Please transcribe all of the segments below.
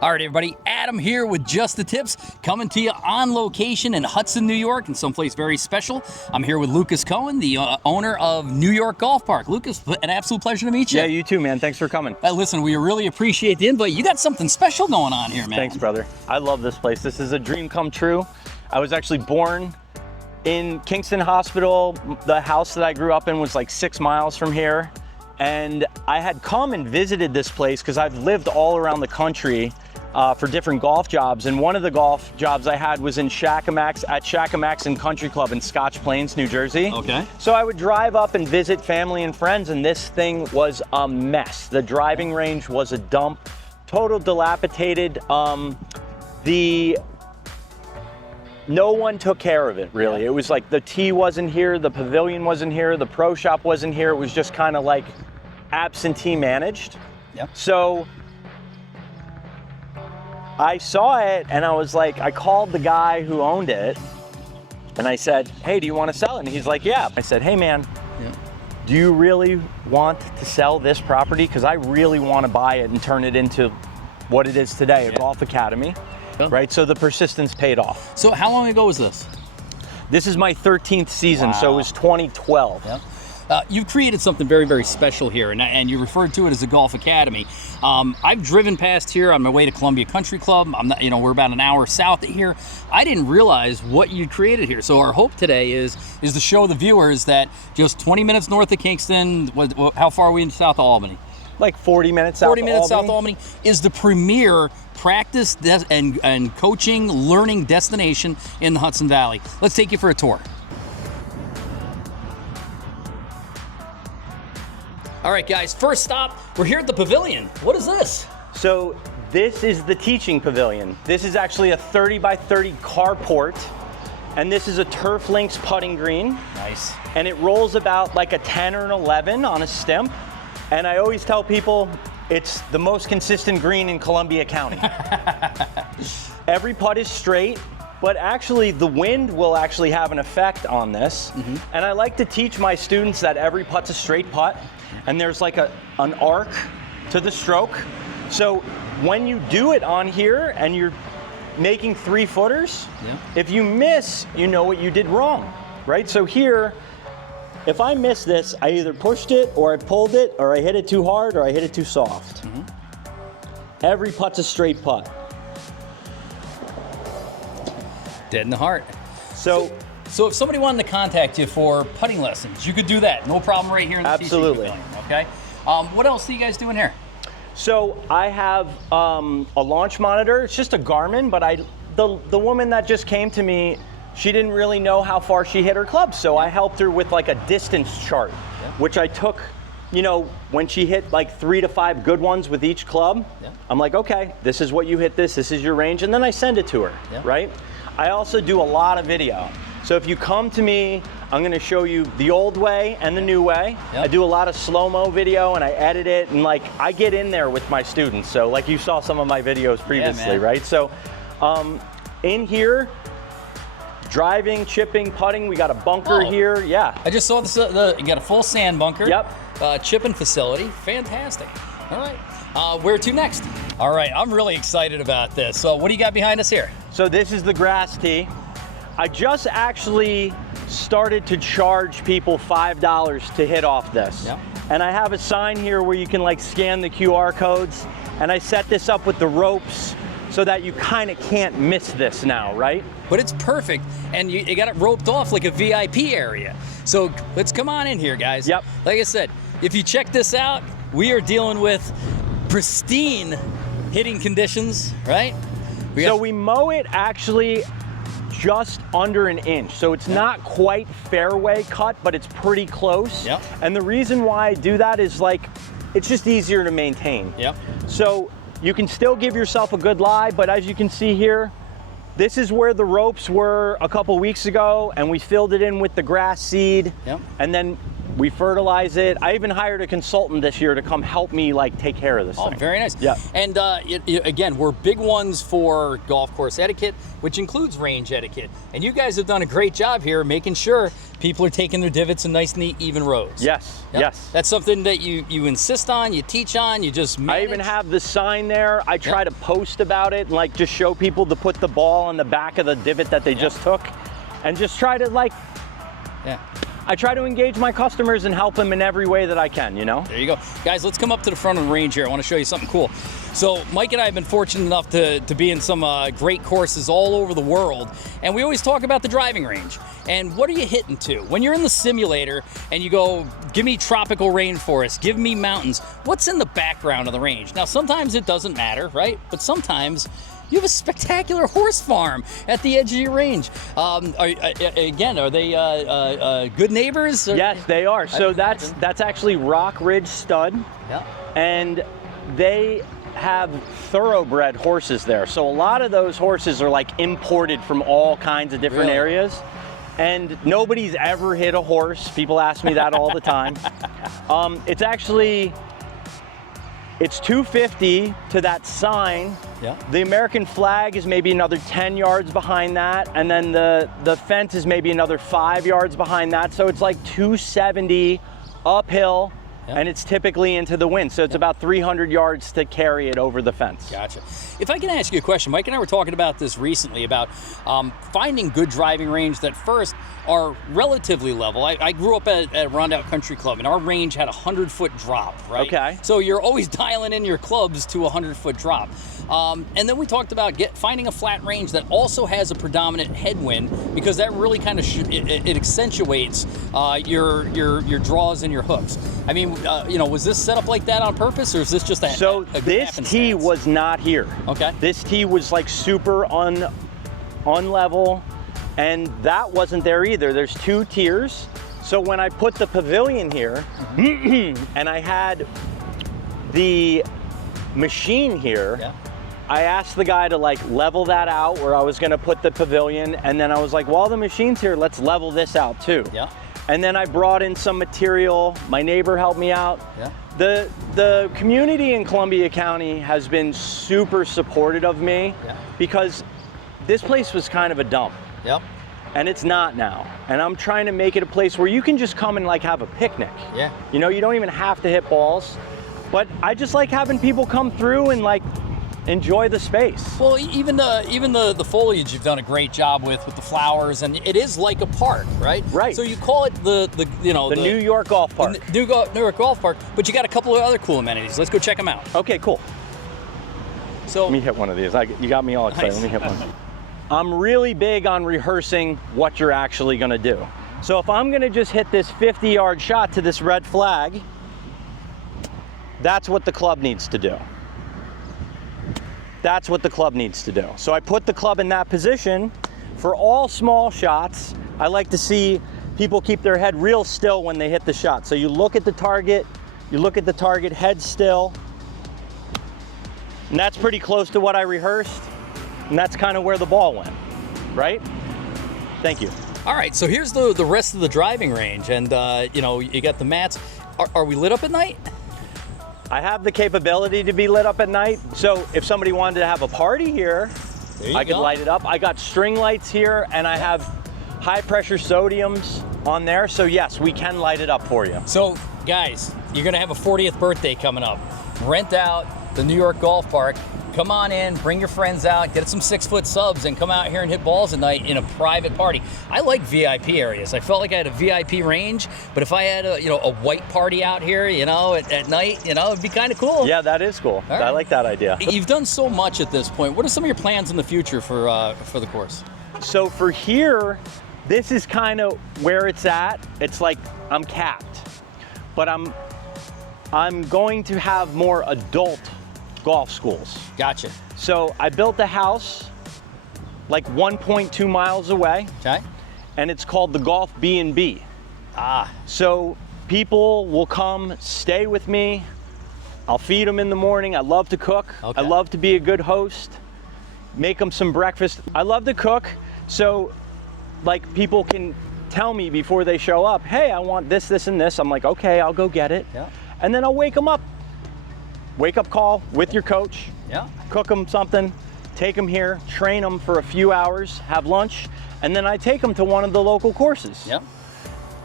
All right, everybody, Adam here with Just the Tips, coming to you on location in Hudson, New York, and someplace very special. I'm here with Lucas Cohen, the owner of New York Golf Park. Lucas, an absolute pleasure to meet you. Yeah, you too, man. Thanks for coming. Listen, we really appreciate the invite. You got something special going on here, man. Thanks, brother. I love this place. This is a dream come true. I was actually born in Kingston Hospital. The house that I grew up in was like 6 miles from here. And I had come and visited this place because I've lived all around the country for different golf jobs. And one of the golf jobs I had was in Shakamax and Country Club in Scotch Plains, New Jersey. Okay. So I would drive up and visit family and friends, and this thing was a mess. The driving range was a dump, total dilapidated. No one took care of it, really. It was like the tee wasn't here, the pavilion wasn't here, the pro shop wasn't here. It was just kind of like absentee managed. Yep. So I saw it and I was like, I called the guy who owned it and I said, hey, do you want to sell it? And he's like, yeah. I said, hey man, do you really want to sell this property? Because I really want to buy it and turn it into what it is today, a golf academy, right? So the persistence paid off. So how long ago was this? This is my 13th season, so it was 2012. Yep. You've created something very, very special here, and you referred to it as a golf academy. I've driven past here on my way to Columbia Country Club. We're about an hour south of here. I didn't realize what you created here. So our hope today is to show the viewers that just 20 minutes north of Kingston. How far are we in South of Albany? Like 40 minutes south. 40 minutes Albany. south of Albany is the premier practice and coaching, learning destination in the Hudson Valley. Let's take you for a tour. All right, guys, first stop, we're here at the pavilion. What is this? So this is the teaching pavilion. This is actually a 30 by 30 carport, and this is a Turf Links putting green. Nice. And it rolls about like a 10 or an 11 on a stimp. And I always tell people it's the most consistent green in Columbia County. Every putt is straight, but actually the wind will actually have an effect on this. Mm-hmm. And I like to teach my students that every putt's a straight putt, and there's like an arc to the stroke. So when you do it on here and you're making 3-footers, if you miss, you know what you did wrong, right? So here, if I miss this, I either pushed it or I pulled it or I hit it too hard or I hit it too soft. Mm-hmm. Every putt's a straight putt. Dead in the heart. So if somebody wanted to contact you for putting lessons, you could do that. No problem right here in the absolutely. teaching pavilion, okay? What else are you guys doing here? So I have a launch monitor. It's just a Garmin, but the woman that just came to me, she didn't really know how far she hit her club, so I helped her with like a distance chart, which I took, when she hit like 3 to 5 good ones with each club, I'm like, okay, this is what you hit this is your range, and then I send it to her, right? I also do a lot of video. So if you come to me, I'm gonna show you the old way and the new way. I do a lot of slow-mo video and I edit it, and like I get in there with my students. So like you saw some of my videos previously, right? So in here, driving, chipping, putting, we got a bunker here, I just saw this, you got a full sand bunker. Yep. Chipping facility, fantastic. All right, where to next? All right, I'm really excited about this. So what do you got behind us here? So this is the grass tee. I just actually started to charge people $5 to hit off this. And I have a sign here where you can like scan the QR codes, and I set this up with the ropes so that you kind of can't miss this now, right? But it's perfect, and you got it roped off like a VIP area. So let's come on in here, guys. Yep. Like I said, if you check this out, we are dealing with pristine hitting conditions, right? We mow it actually just under an inch. So it's not quite fairway cut, but it's pretty close. And the reason why I do that is like, it's just easier to maintain. So you can still give yourself a good lie, but as you can see here, this is where the ropes were a couple weeks ago, and we filled it in with the grass seed. And then We fertilize it. I even hired a consultant this year to come help me like take care of this thing. Very nice. Yeah. And again, we're big ones for golf course etiquette, which includes range etiquette. And you guys have done a great job here making sure people are taking their divots in nice, neat, even rows. Yes, Yep. yes. That's something that you insist on, you teach on, you just manage. I even have the sign there. I try to post about it and like just show people to put the ball on the back of the divot that they just took, and just try to like. Yeah. I try to engage my customers and help them in every way that I can, you know? There you go. Guys, let's come up to the front of the range here. I want to show you something cool. So Mike and I have been fortunate enough to be in some great courses all over the world, and we always talk about the driving range. And what are you hitting to? When you're in the simulator and you go, give me tropical rainforest, give me mountains, what's in the background of the range? Now, sometimes it doesn't matter, right? But sometimes you have a spectacular horse farm at the edge of your range. Are they good neighbors? Yes, they are. So that's actually Rock Ridge Stud. Yeah. And they have thoroughbred horses there. So a lot of those horses are like imported from all kinds of different areas. And nobody's ever hit a horse. People ask me that all the time. It's 250 to that sign. Yeah. The American flag is maybe another 10 yards behind that, and then the fence is maybe another 5 yards behind that. So it's like 270 uphill, and it's typically into the wind. So it's about 300 yards to carry it over the fence. Gotcha. If I can ask you a question, Mike and I were talking about this recently about finding good driving range that first are relatively level. I grew up at Rondout Country Club, and our range had a 100-foot drop, right? Okay. So you're always dialing in your clubs to a 100-foot drop. And then we talked about finding a flat range that also has a predominant headwind, because that really kind of it accentuates your draws and your hooks. I mean, was this set up like that on purpose, or is this just a this tee was not here. Okay. This tee was like super unlevel, and that wasn't there either. There's 2 tiers. So when I put the pavilion here, and I had the machine here, I asked the guy to like level that out where I was gonna put the pavilion, and then I was like, well, the machine's here, let's level this out too. Yeah. And then I brought in some material. My neighbor helped me out. Yeah. The community in Columbia County has been super supportive of me, because this place was kind of a dump. Yep. And it's not now. And I'm trying to make it a place where you can just come and like have a picnic. Yeah. You know, you don't even have to hit balls. But I just like having people come through and like enjoy the space. Well, even the foliage you've done a great job with the flowers, and it is like a park, right? Right. So you call it the New York Golf Park. New York Golf Park, but you got a couple of other cool amenities. Let's go check them out. Okay, cool. So let me hit one of these. You got me all excited. Nice. Let me hit one. I'm really big on rehearsing what you're actually gonna do. So if I'm gonna just hit this 50-yard shot to this red flag, that's what the club needs to do. That's what the club needs to do. So I put the club in that position. For all small shots, I like to see people keep their head real still when they hit the shot. So you look at the target, head still, and that's pretty close to what I rehearsed, and that's kind of where the ball went, right? Thank you. All right, so here's the rest of the driving range, and you got the mats. Are we lit up at night? I have the capability to be lit up at night, so if somebody wanted to have a party here, I could light it up. I got string lights here, and I have high pressure sodiums on there, so yes, we can light it up for you. So guys, you're gonna have a 40th birthday coming up. Rent out the New York Golf Park. Come on in, bring your friends out, get some 6-foot subs, and come out here and hit balls at night in a private party. I like VIP areas. I felt like I had a VIP range, but if I had a white party out here, at night, it'd be kind of cool. Yeah, that is cool. Right. I like that idea. You've done so much at this point. What are some of your plans in the future for the course? So for here, this is kind of where it's at. It's like I'm capped, but I'm going to have more adult golf schools. Gotcha. So I built a house like 1.2 miles away. Okay. And it's called the Golf B&B. So people will come stay with me. I'll feed them in the morning. I love to cook. Okay. I love to be a good host. Make them some breakfast. I love to cook. So like people can tell me before they show up, hey, I want this, this, and this. I'm like, okay, I'll go get it. Yeah. And then I'll wake them up. Wake up call with your coach. Yeah. Cook them something, take them here, train them for a few hours, have lunch, and then I take them to one of the local courses. Yep.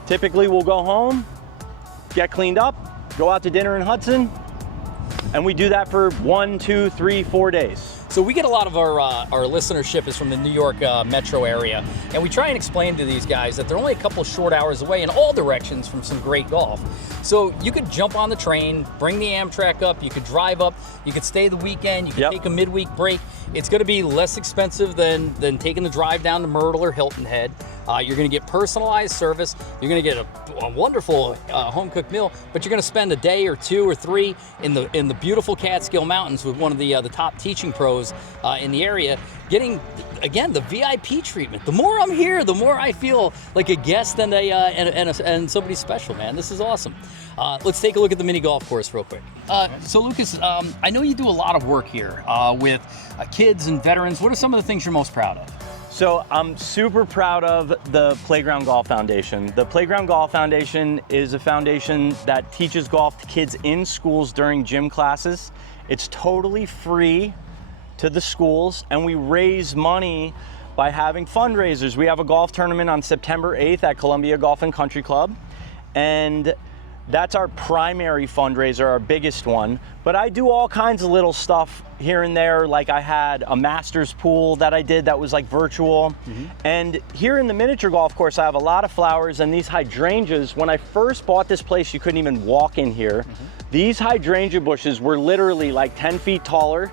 Typically we'll go home, get cleaned up, go out to dinner in Hudson, and we do that for 1, 2, 3, 4 days. So we get a lot of our listenership is from the New York metro area, and we try and explain to these guys that they're only a couple short hours away in all directions from some great golf. So you could jump on the train, bring the Amtrak up, you could drive up, you could stay the weekend, you could take a midweek break. It's going to be less expensive than taking the drive down to Myrtle or Hilton Head. You're going to get personalized service. You're going to get a wonderful home-cooked meal, but you're going to spend a day or 2 or 3 in the beautiful Catskill Mountains with one of the top teaching pros in the area, getting, again, the VIP treatment. The more I'm here, the more I feel like a guest and somebody special, man. This is awesome. Let's take a look at the mini golf course real quick. So Lucas, I know you do a lot of work here with kids and veterans. What are some of the things you're most proud of? So I'm super proud of the Playground Golf Foundation. The Playground Golf Foundation is a foundation that teaches golf to kids in schools during gym classes. It's totally free to the schools, and we raise money by having fundraisers. We have a golf tournament on September 8th at Columbia Golf and Country Club, and that's our primary fundraiser, our biggest one. But I do all kinds of little stuff here and there. Like I had a master's pool that I did that was like virtual. And here in the miniature golf course, I have a lot of flowers and these hydrangeas. When I first bought this place, you couldn't even walk in here. These hydrangea bushes were literally like 10 feet taller,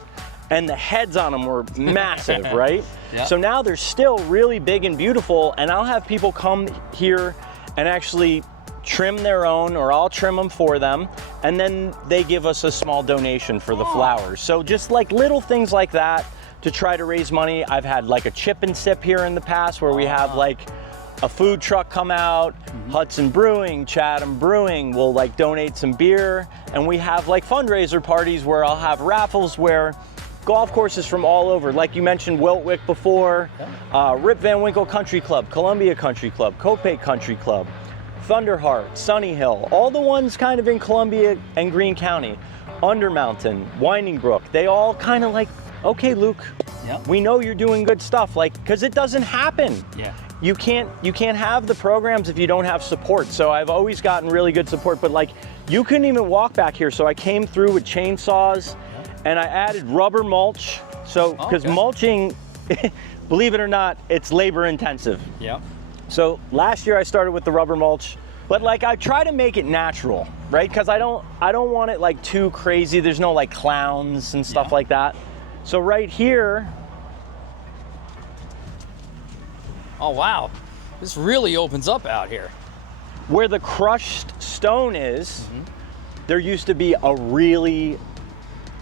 and the heads on them were massive, right? Yeah. So now they're still really big and beautiful, and I'll have people come here and actually trim their own, or I'll trim them for them, and then they give us a small donation for the flowers. So just like little things like that to try to raise money. I've had like a chip and sip here in the past where we have like a food truck come out, Hudson Brewing, Chatham Brewing will like donate some beer, and we have like fundraiser parties where I'll have raffles where golf courses from all over, like you mentioned Wiltwick before, Rip Van Winkle Country Club, Columbia Country Club, Copake Country Club, Thunderheart, Sunny Hill, all the ones kind of in Columbia and Greene County, Undermountain, Winding Brook, they all kind of like, okay, Luke, we know you're doing good stuff, like, because it doesn't happen. You can't have the programs if you don't have support. So I've always gotten really good support, but like you couldn't even walk back here. So I came through with chainsaws and I added rubber mulch. So, because mulching, believe it or not, it's labor intensive. So last year I started with the rubber mulch, but like I try to make it natural, right? Because I don't want it like too crazy. There's no like clowns and stuff like that. So right here. Oh wow, this really opens up out here. Where the crushed stone is, there used to be a really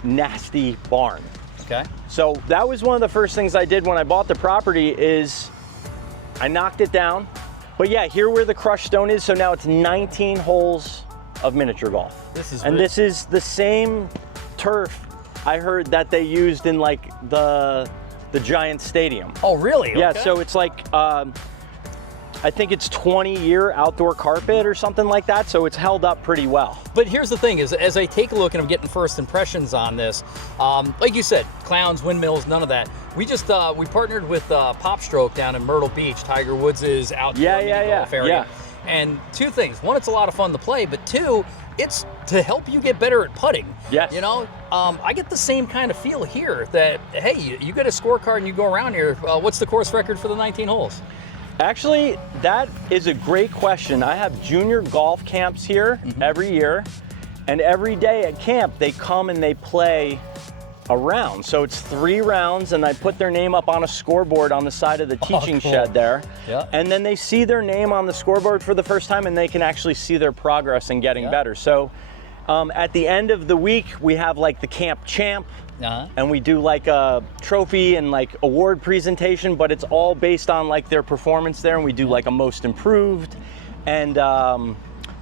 nasty barn. Okay. So that was one of the first things I did when I bought the property is I knocked it down. But yeah, here where the crushed stone is, so now it's 19 holes of miniature golf. This is the same turf I heard that they used in like the Giants Stadium. Oh really? Yeah, okay. so it's like I think it's 20-year outdoor carpet or something like that, so it's held up pretty well. But here's the thing, is as I take a look and I'm getting first impressions on this, like you said, clowns, windmills, none of that. We just, we partnered with Pop Stroke down in Myrtle Beach, Tiger Woods' outdoor golf area. And two things, one, it's a lot of fun to play, but two, it's to help you get better at putting. You know, I get the same kind of feel here that, hey, you get a scorecard and you go around here, what's the course record for the 19 holes? Actually, that is a great question. I have junior golf camps here every year, and every day at camp, they come and they play a round. So it's 3 rounds, and I put their name up on a scoreboard on the side of the teaching shed there. And then they see their name on the scoreboard for the first time, and they can actually see their progress in getting better. So at the end of the week, we have like the camp champ, and we do like a trophy and like award presentation, but it's all based on like their performance there, and we do like a most improved and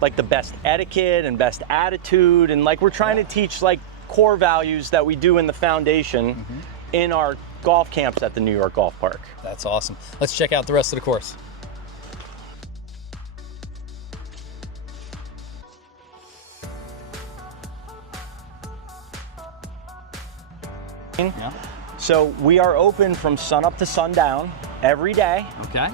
like the best etiquette and best attitude, and like we're trying to teach like core values that we do in the foundation in our golf camps at the New York Golf Park. That's awesome. Let's check out the rest of the course. Yeah. So we are open from sunup to sundown every day. Okay.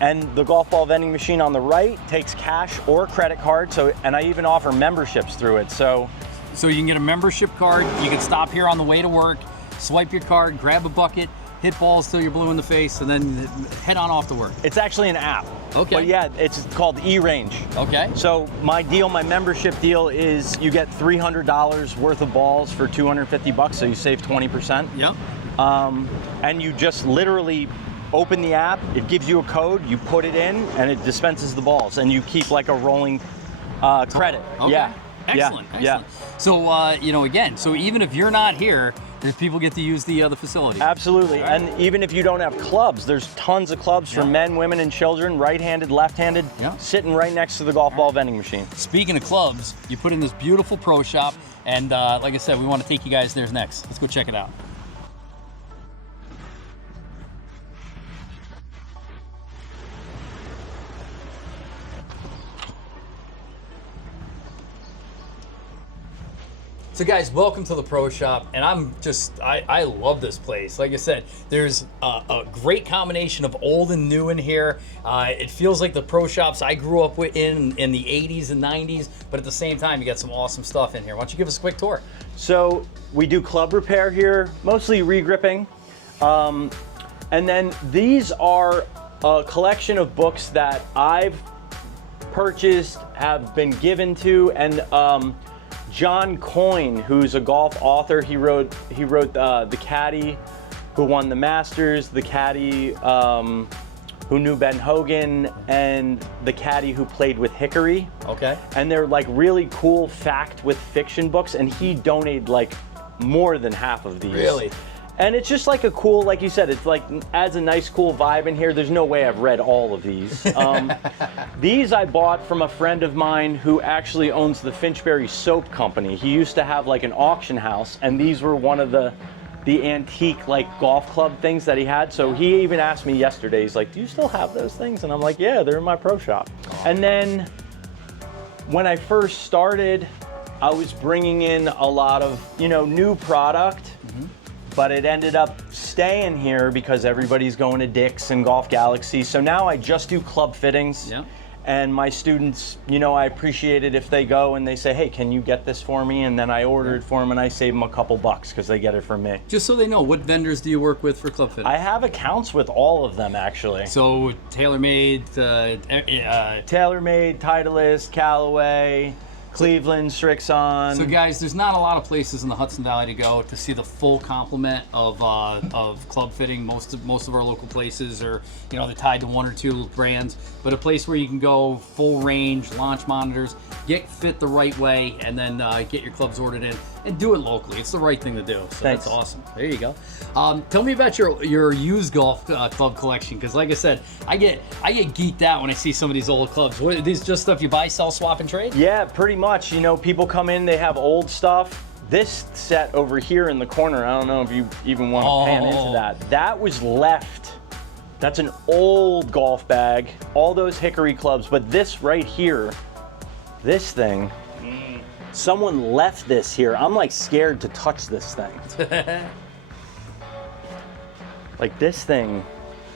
And the golf ball vending machine on the right takes cash or credit card. And I even offer memberships through it. So you can get a membership card. You can stop here on the way to work, swipe your card, grab a bucket, hit balls till you're blue in the face, and then head on off to work. it's actually an app. Okay. But yeah, it's called eRange. Okay. So my membership deal is you get $300 worth of balls for $250, so you save 20%. Yep. And you just literally open the app, it gives you a code, you put it in, and it dispenses the balls, and you keep like a rolling credit. Okay. Yeah. Excellent. Yeah. Excellent. So again, so even if you're not here, people get to use the facility. Absolutely. And even if you don't have clubs, there's tons of clubs for men, women, and children, right-handed, left-handed, sitting right next to the golf ball vending machine. Speaking of clubs, you put in this beautiful pro shop, and like I said, we want to take you guys there next. Let's go check it out. So guys, welcome to the Pro Shop, and I love this place. Like I said, there's a great combination of old and new in here. It feels like the Pro Shops I grew up with in the 80s and 90s, but at the same time, you got some awesome stuff in here. Why don't you give us a quick tour? So we do club repair here, mostly regripping. And then these are a collection of books that I've purchased, have been given to, and John Coyne, who's a golf author, he wrote The Caddy Who Won the Masters, The Caddy Who Knew Ben Hogan, and The Caddy Who Played with Hickory. Okay. And they're like really cool fact with fiction books, and he donated like more than half of these. Really? And it's just like a cool, like you said, it's like adds a nice cool vibe in here. There's no way I've read all of these. These I bought from a friend of mine who actually owns the Finchberry Soap Company. He used to have like an auction house, and these were one of the antique like golf club things that he had. So he even asked me yesterday, he's like, do you still have those things? And I'm like, yeah, they're in my pro shop. And then when I first started, I was bringing in a lot of, new product. But it ended up staying here because everybody's going to Dick's and Golf Galaxy. So now I just do club fittings. Yeah. And my students, I appreciate it if they go and they say, hey, can you get this for me? And then I order it for them and I save them a couple bucks because they get it from me. Just so they know, what vendors do you work with for club fitting? I have accounts with all of them, actually. So TaylorMade, TaylorMade, Titleist, Callaway, Cleveland, Strixon. So guys, there's not a lot of places in the Hudson Valley to go to see the full complement of club fitting. Most of our local places are, they're tied to one or two brands, but a place where you can go full range, launch monitors, get fit the right way, and then get your clubs ordered in and do it locally. It's the right thing to do. So Thanks. That's awesome. There you go. Tell me about your used golf club collection, because like I said, I get geeked out when I see some of these old clubs. What, are these just stuff you buy, sell, swap, and trade? Yeah, pretty much. People come in, they have old stuff. This set over here in the corner, I don't know if you even want to pan into that. That was left. That's an old golf bag. All those Hickory clubs, but this right here, this thing, someone left this here. I'm like scared to touch this thing. Like this thing.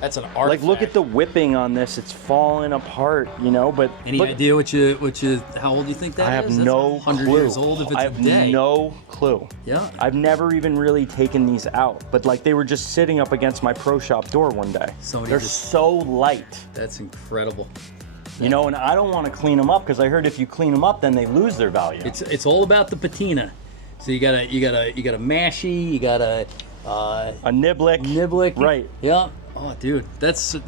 That's an artifact. Like look at the whipping on this. It's falling apart, but any idea what you how old you think that is? I have That's no 100 clue. years old if it's I a have day. no clue. Yeah. I've never even really taken these out, but like they were just sitting up against my pro shop door one day. They're so light. That's incredible. And I don't want to clean them up because I heard if you clean them up, then they lose their value. It's all about the patina. So you got a mashie, you got a niblick. Right. Yeah. Oh, dude, that's so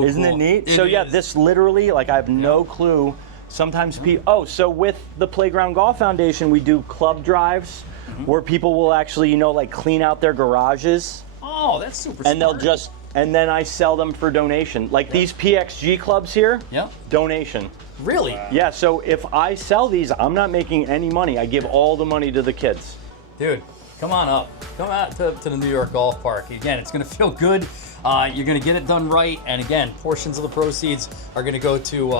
cool. Isn't it neat? So yeah, this literally, like I have no clue. Sometimes so with the Playground Golf Foundation, we do club drives where people will actually, like clean out their garages. Oh, that's super And smart. and then I sell them for donation. Like these PXG clubs here, donation. Really? Yeah, so if I sell these, I'm not making any money. I give all the money to the kids. Dude, come on up. Come out to the New York Golf Park. Again, it's going to feel good. You're going to get it done right, and again, portions of the proceeds are going to go to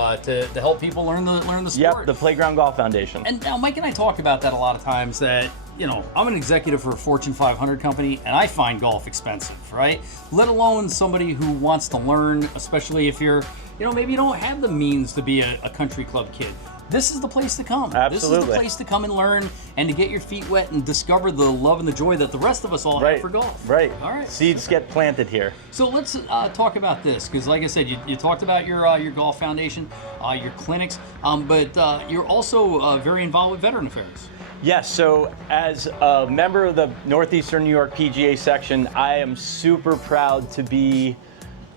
help people learn the sport. Yep, the Playground Golf Foundation. And now Mike and I talk about that a lot of times, that you know, I'm an executive for a Fortune 500 company, and I find golf expensive, right? Let alone somebody who wants to learn, especially if you're, you know, maybe you don't have the means to be a country club kid. This is the place to come. Absolutely. This is the place to come and learn and to get your feet wet and discover the love and the joy that the rest of us all have for golf. Right. All right. Seeds get planted here. So let's talk about this, because like I said, you talked about your golf foundation, your clinics, but you're also very involved with veteran affairs. Yes, so as a member of the Northeastern New York PGA section, I am super proud to be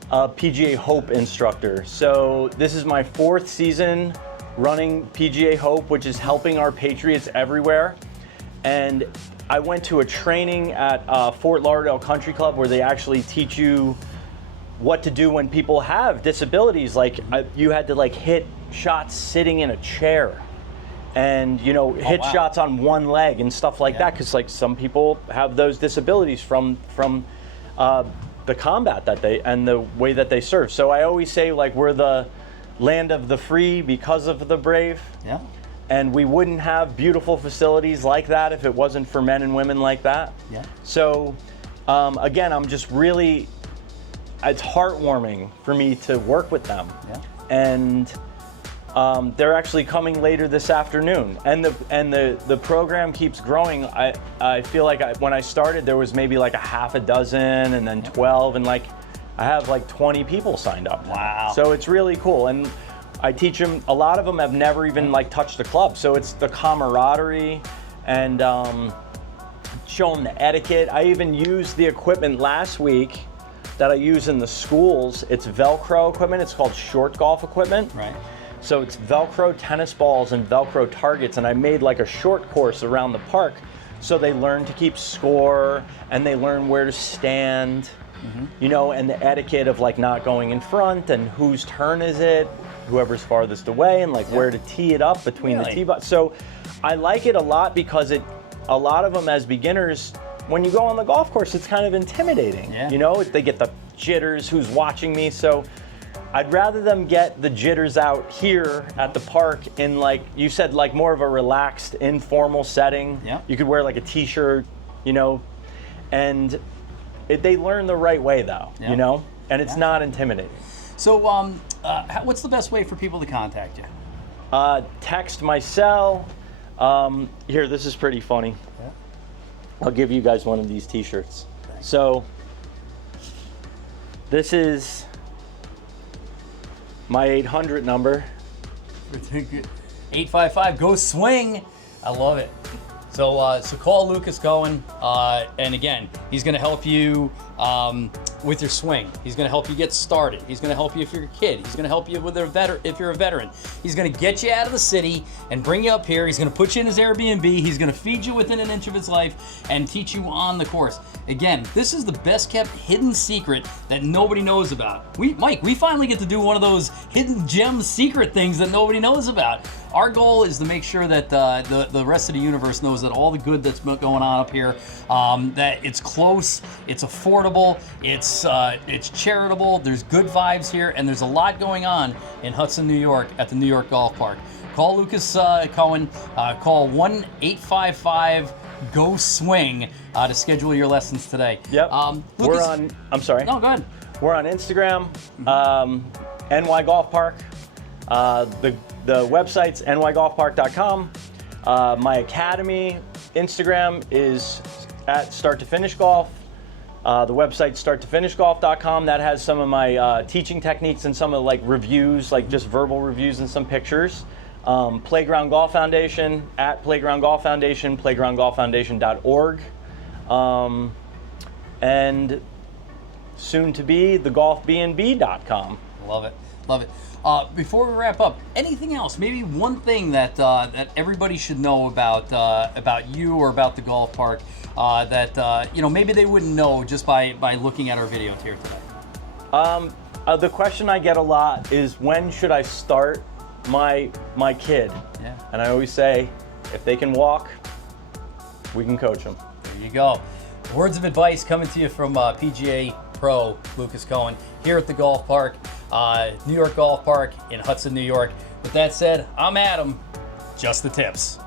a PGA Hope instructor. So this is my 4th season running PGA Hope, which is helping our Patriots everywhere. And I went to a training at Fort Lauderdale Country Club where they actually teach you what to do when people have disabilities. Like you had to like hit shots sitting in a chair, and you know, hit shots on one leg and stuff like that, because like some people have those disabilities from the combat that they and the way that they serve. So I always say, like, we're the land of the free because of the brave. Yeah. And we wouldn't have beautiful facilities like that if it wasn't for men and women like that. Yeah. So again, I'm just really, it's heartwarming for me to work with them. Yeah. And they're actually coming later this afternoon, and the program keeps growing. I feel like when I started, there was maybe like a half a dozen, and then 12, and like I have like 20 people signed up now. Wow. So it's really cool, and I teach them. A lot of them have never even like touched a club, so it's the camaraderie and show them the etiquette. I even used the equipment last week that I use in the schools. It's Velcro equipment. It's called short golf equipment. Right. So it's Velcro tennis balls and Velcro targets, and I made like a short course around the park so they learn to keep score and they learn where to stand, you know, and the etiquette of like not going in front and whose turn is it, whoever's farthest away, and like where to tee it up between the tee box. So I like it a lot because a lot of them as beginners, when you go on the golf course, it's kind of intimidating. Yeah. You know, they get the jitters, who's watching me. So I'd rather them get the jitters out here at the park in, like you said, like more of a relaxed, informal setting. Yeah. You could wear like a t-shirt, you know, and they learn the right way though, you know, and it's not intimidating. So what's the best way for people to contact you? Text my cell. Here, this is pretty funny. Yeah. I'll give you guys one of these t-shirts. Thanks. So this is my 800 number. 855, go swing. I love it. So call Lucas Cohen, and again, he's going to help you with your swing. He's going to help you get started. He's going to help you if you're a kid. He's going to help you with if you're a veteran. He's going to get you out of the city and bring you up here. He's going to put you in his Airbnb. He's going to feed you within an inch of his life and teach you on the course. Again, this is the best kept hidden secret that nobody knows about. Mike, we finally get to do one of those hidden gem secret things that nobody knows about. Our goal is to make sure that the rest of the universe knows that all the good that's going on up here, that it's close, it's affordable, it's charitable, there's good vibes here, and there's a lot going on in Hudson, New York at the New York Golf Park. Call Lucas Cohen, call 1-855-GO-SWING to schedule your lessons today. Yep. Lucas, we're on, I'm sorry. No, go ahead. We're on Instagram, NY Golf Park. The website's nygolfpark.com. My academy Instagram is at Start to Finish Golf. The website's starttofinishgolf.com. That has some of my teaching techniques and some of like reviews, like just verbal reviews and some pictures. Playground Golf Foundation at Playground Golf Foundation, playgroundgolffoundation.org. And soon to be thegolfbnb.com. Love it. Love it. Before we wrap up, anything else? Maybe one thing that that everybody should know about you or about the golf park that you know, maybe they wouldn't know just by looking at our videos here today. The question I get a lot is, when should I start my kid? Yeah. And I always say, if they can walk, we can coach them. There you go. Words of advice coming to you from PGA Pro Lucas Cohen here at the golf park, New York Golf Park in Hudson, New York. With that said, I'm Adam. Just the tips.